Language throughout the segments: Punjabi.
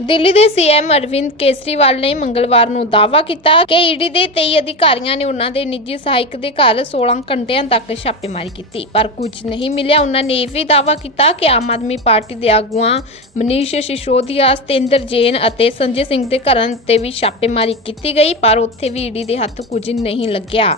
ਦਿੱਲੀ ਦੇ ਸੀਐਮ ਅਰਵਿੰਦ ਕੇਜਰੀਵਾਲ ਨੇ ਮੰਗਲਵਾਰ ਨੂੰ ਦਾਅਵਾ ਕੀਤਾ ਕਿ ਈਡੀ ਦੇ 23 ਅਧਿਕਾਰੀਆਂ ਨੇ ਉਹਨਾਂ ਦੇ ਨਿੱਜੀ ਸਹਾਇਕ ਦੇ ਘਰ 16 ਘੰਟਿਆਂ ਤੱਕ ਛਾਪੇਮਾਰੀ ਕੀਤੀ। ਪਰ ਕੁਝ ਨਹੀਂ ਮਿਲਿਆ। ਉਹਨਾਂ ਨੇ ਇਹ ਵੀ ਦਾਅਵਾ ਕੀਤਾ ਕਿ ਆਮ ਆਦਮੀ ਪਾਰਟੀ ਦੇ ਆਗੂਆਂ ਮਨੀਸ਼ ਸਿਸੋਦੀਆ, ਸਤਿੰਦਰ ਜੈਨ ਅਤੇ ਸੰਜੇ ਸਿੰਘ ਦੇ ਘਰਾਂ ਤੇ ਵੀ ਛਾਪੇਮਾਰੀ ਕੀਤੀ ਗਈ, ਪਰ ਉੱਥੇ ਵੀ ਈਡੀ ਦੇ ਹੱਥ ਕੁਝ ਨਹੀਂ ਲੱਗਿਆ।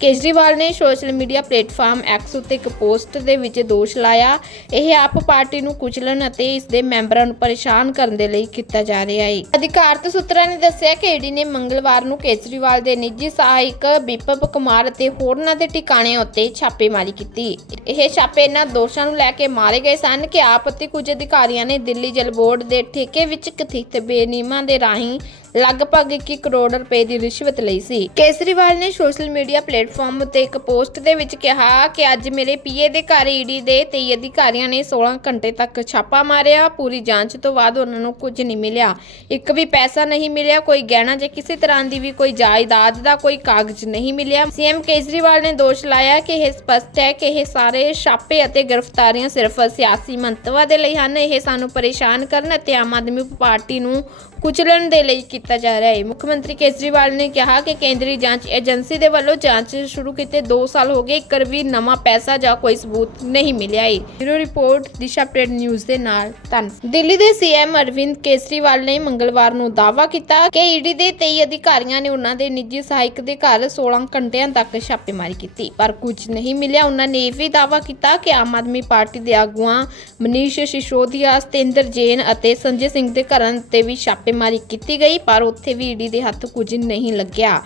ਕੇਜਰੀਵਾਲ ਨੇ ਸੋਸ਼ਲ ਮੀਡੀਆ ਪਲੇਟਫਾਰਮ ਐਕਸ ਉੱਤੇ ਇੱਕ ਪੋਸਟ ਦੇ ਵਿੱਚ ਦੋਸ਼ ਲਾਇਆ। ਇਹ ਆਪ ਪਾਰਟੀ ਨੂੰ ਕੁਚਲਣ ਅਤੇ ਇਸ ਦੇ ਮੈਂਬਰਾਂ ਨੂੰ ਪਰੇਸ਼ਾਨ ਕਰਨ ਦੇ ਲਈ ਕੀਤਾ ਜਾ ਰਿਹਾ ਹੈ। ਅਧਿਕਾਰਤ ਸੂਤਰਾਂ ਨੇ ਦੱਸਿਆ ਕਿ ਈਡੀ ਨੇ ਮੰਗਲਵਾਰ ਨੂੰ ਕੇਜਰੀਵਾਲ ਦੇ ਨਿੱਜੀ ਸਹਾਇਕ ਬਿਪਪ ਕੁਮਾਰ ਅਤੇ ਹੋਰਨਾਂ ਦੇ ਟਿਕਾਣਿਆਂ ਉੱਤੇ ਛਾਪੇਮਾਰੀ ਕੀਤੀ। ਇਹ ਛਾਪੇ ਇਹਨਾਂ ਦੋਸ਼ਾਂ ਨੂੰ ਲੈ ਕੇ ਮਾਰੇ ਗਏ ਸਨ ਕਿ ਆਪ ਅਤੇ ਕੁਝ ਅਧਿਕਾਰੀਆਂ ਨੇ ਦਿੱਲੀ ਜਲ ਬੋਰਡ ਦੇ ਠੇਕੇ ਵਿੱਚ ਕਥਿਤ ਬੇਨੀਮਾਂ ਦੇ ਰਾਹੀਂ ਲਗਭਗ 1 ਕਰੋੜ ਰੁਪਏ ਦੀ ਰਿਸ਼ਵਤ ਲਈ ਸੀ। ਕੇਜਰੀਵਾਲ ਨੇ ਸੋਸ਼ਲ ਮੀਡੀਆ ਪਲੇਟਫਾਰਮ ਉੱਤੇ ਇੱਕ ਪੋਸਟ ਦੇ ਵਿੱਚ ਕਿਹਾ ਕਿ ਅੱਜ ਮੇਰੇ ਪੀਏ ਦੇ ਘਰ ਈਡੀ ਦੇ 23 ਅਧਿਕਾਰੀਆਂ ਨੇ 16 ਘੰਟੇ ਤੱਕ ਛਾਪਾ ਮਾਰਿਆ। ਪੂਰੀ ਜਾਂਚ ਤੋਂ ਬਾਅਦ ਉਹਨਾਂ ਨੂੰ ਕੁਝ ਨਹੀਂ ਮਿਲਿਆ। ਇੱਕ ਵੀ ਪੈਸਾ ਨਹੀਂ ਮਿਲਿਆ। ਕੋਈ ਗਹਿਣਾ ਜਾਂ ਕਿਸੇ ਤਰ੍ਹਾਂ ਦੀ ਵੀ ਕੋਈ ਜਾਇਦਾਦ ਦਾ ਕੋਈ ਕਾਗਜ਼ ਨਹੀਂ ਮਿਲਿਆ। ਸੀਐਮ ਕੇਜਰੀਵਾਲ ਨੇ ਦੋਸ਼ ਲਾਇਆ ਕਿ ਇਹ ਸਪਸ਼ਟ ਹੈ ਕਿ ਇਹ ਸਾਰੇ ਛਾਪੇ ਅਤੇ ਗ੍ਰਿਫਤਾਰੀਆਂ ਸਿਰਫ ਸਿਆਸੀ ਮੰਤਵਾਂ ਦੇ ਲਈ ਹਨ। ਇਹ ਸਾਨੂੰ ਪਰੇਸ਼ਾਨ ਕਰਨ ਅਤੇ ਆਮ ਆਦਮੀ ਪਾਰਟੀ ਨੂੰ ਕੁਚਲਣ ਦੇ ਲਈ ਕੀਤਾ ਜਾ ਰਿਹਾ ਹੈ। ਮੁੱਖ ਮੰਤਰੀ ਕੇਜਰੀਵਾਲ ਨੇ ਕਿਹਾ ਕਿ ਕੇਂਦਰੀ ਜਾਂਚ ਏਜੰਸੀ ਦੇ ਵੱਲੋਂ ਜਾਂਚ ਸ਼ੁਰੂ ਕੀਤੇ 2 ਸਾਲ ਹੋ ਗਏ। ਇੱਕ ਵੀ ਨਵਾਂ ਪੈਸਾ ਜਾਂ ਕੋਈ ਸਬੂਤ ਨਹੀਂ ਮਿਲਿਆ ਹੈ। ਬਿਊਰੋ ਰਿਪੋਰਟ, ਦਿਸ਼ਾ ਪ੍ਰੇਡ ਨਿਊਜ਼ ਦੇ ਨਾਲ ਧੰਨਵਾਦ ਦਿੱਲੀ ਦੇ ਸੀਐਮ ਅਰਵਿੰਦ ਕੇਜਰੀਵਾਲ ਨੇ ਮੰਗਲਵਾਰ ਨੂੰ ਦਾਅਵਾ ਕੀਤਾ ਕਿ ਈਡੀ ਦੇ 23 ਅਧਿਕਾਰੀਆਂ ਨੇ ਉਹਨਾਂ ਦੇ ਨਿੱਜੀ ਸਹਾਇਕ ਦੇ ਘਰ 16 ਘੰਟਿਆਂ ਤੱਕ ਛਾਪੇਮਾਰੀ ਕੀਤੀ। ਪਰ ਕੁਝ ਨਹੀਂ ਮਿਲਿਆ। ਉਹਨਾਂ ਨੇ ਇਹ ਵੀ ਦਾਅਵਾ ਕੀਤਾ ਕਿ ਆਮ ਆਦਮੀ ਪਾਰਟੀ ਦੇ ਆਗੂਆਂ ਮਨੀਸ਼ ਸਿਸੋਦੀਆ, ਸਤਿੰਦਰ ਜੈਨ ਅਤੇ ਸੰਜੇ ਸਿੰਘ ਦੇ ਘਰਾਂ ਤੇ ਵੀ ਛਾਪੇ ਛਾਪੇਮਾਰੀ ਕੀਤੀ ਗਈ ਪਰ ਉੱਥੇ ਵੀ ਈਡੀ ਦੇ ਹੱਥ ਕੁਝ ਨਹੀਂ ਲੱਗਿਆ।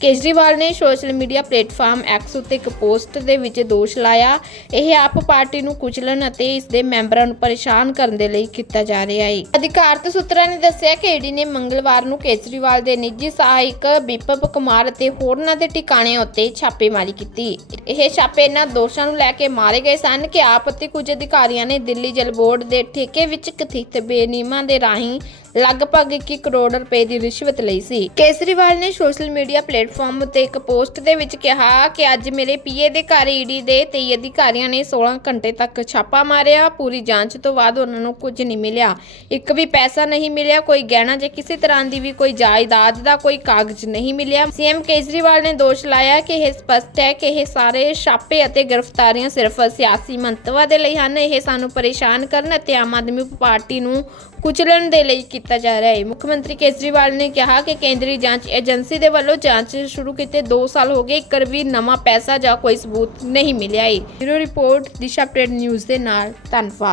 ਕੇਜਰੀਵਾਲ ਨੇ ਸੋਸ਼ਲ ਮੀਡੀਆ ਪਲੇਟਫਾਰਮ ਐਕਸ ਉੱਤੇ ਇੱਕ ਪੋਸਟ ਦੇ ਵਿੱਚ ਦੋਸ਼ ਲਾਇਆ। ਇਹ ਆਪ ਪਾਰਟੀ ਨੂੰ ਕੁਚਲਣ ਅਤੇ ਇਸ ਦੇ ਮੈਂਬਰਾਂ ਨੂੰ ਪਰੇਸ਼ਾਨ ਕਰਨ ਦੇ ਲਈ ਕੀਤਾ ਜਾ ਰਿਹਾ ਹੈ। ਅਧਿਕਾਰਤ ਸੂਤਰਾਂ ਨੇ ਦੱਸਿਆ ਕਿ ਈਡੀ ਨੇ ਮੰਗਲਵਾਰ ਨੂੰ ਕੇਜਰੀਵਾਲ ਦੇ ਨਿੱਜੀ ਸਹਾਇਕ ਬਿਪਪ ਕੁਮਾਰ ਅਤੇ ਹੋਰਨਾਂ ਦੇ ਟਿਕਾਣਿਆਂ ਉੱਤੇ ਛਾਪੇਮਾਰੀ ਕੀਤੀ। ਇਹ ਛਾਪੇ ਇਹਨਾਂ ਦੋਸ਼ਾਂ ਨੂੰ ਲੈ ਕੇ ਮਾਰੇ ਗਏ ਸਨ ਕਿ ਆਪ ਅਤੇ ਕੁਝ ਅਧਿਕਾਰੀਆਂ ਨੇ ਦਿੱਲੀ ਜਲ ਬੋਰਡ ਦੇ ਠੇਕੇ ਵਿੱਚ ਕਥਿਤ ਬੇਨੀਮਾਂ ਦੇ ਰਾਹੀਂ ਲਗਭਗ 1 ਕਰੋੜ ਰੁਪਏ ਦੀ ਰਿਸ਼ਵਤ ਲਈ ਸੀ। ਕੇਜਰੀਵਾਲ ਨੇ ਸੋਸ਼ਲ ਮੀਡੀਆ ਪਲੇਟਫਾਰਮ ਉੱਤੇ ਇੱਕ ਪੋਸਟ ਦੇ ਵਿੱਚ ਕਿਹਾ ਕਿ ਅੱਜ ਮੇਰੇ ਪੀਏ ਦੇ ਘਰ ਈਡੀ ਦੇ 23 ਅਧਿਕਾਰੀਆਂ ਨੇ 16 ਘੰਟੇ ਤੱਕ ਛਾਪਾ ਮਾਰਿਆ, ਪੂਰੀ ਜਾਂਚ ਤੋਂ ਬਾਅਦ ਉਹਨਾਂ ਨੂੰ ਕੁਝ ਨਹੀਂ ਮਿਲਿਆ। ਇੱਕ ਵੀ ਪੈਸਾ ਨਹੀਂ ਮਿਲਿਆ, ਕੋਈ ਗਹਿਣਾ ਜਾਂ ਕਿਸੇ ਤਰ੍ਹਾਂ ਦੀ ਵੀ ਕੋਈ ਜਾਇਦਾਦ ਦਾ ਕੋਈ ਕਾਗਜ਼ ਨਹੀਂ ਮਿਲਿਆ। ਸੀਐਮ ਕੇਜਰੀਵਾਲ ਨੇ ਦੋਸ਼ ਲਾਇਆ ਕਿ ਇਹ ਸਪਸ਼ਟ ਹੈ ਕਿ ਇਹ ਸਾਰੇ ਛਾਪੇ ਅਤੇ ਗ੍ਰਿਫਤਾਰੀਆਂ ਸਿਰਫ ਸਿਆਸੀ ਮੰਤਵਾਂ ਦੇ ਲਈ ਹਨ। ਇਹ ਸਾਨੂੰ ਪਰੇਸ਼ਾਨ ਕਰਨ ਅਤੇ ਆਮ ਆਦਮੀ ਪਾਰਟੀ ਨੂੰ ਕੁਚਲਣ ਦੇ ਲਈ ਕੀਤਾ ਜਾ ਰਿਹਾ ਹੈ। ਮੁੱਖ ਮੰਤਰੀ ਕੇਜਰੀਵਾਲ ਨੇ ਕਿਹਾ ਕਿ ਕੇਂਦਰੀ ਜਾਂਚ ਏਜੰਸੀ ਦੇ ਵੱਲੋਂ ਜਾਂਚ ਸ਼ੁਰੂ ਕੀਤੇ 2 ਸਾਲ ਹੋ ਗਏ ਕਰ ਵੀ ਨਵਾਂ ਪੈਸਾ ਜਾਂ ਕੋਈ ਸਬੂਤ ਨਹੀਂ ਮਿਲਿਆ ਏ ਬਿਊਰੋ ਰਿਪੋਰਟ, ਦਿਸ਼ਾ ਪ੍ਰੇਡ ਨਿਊਜ਼ ਦੇ ਨਾਲ, ਧੰਨਵਾਦ।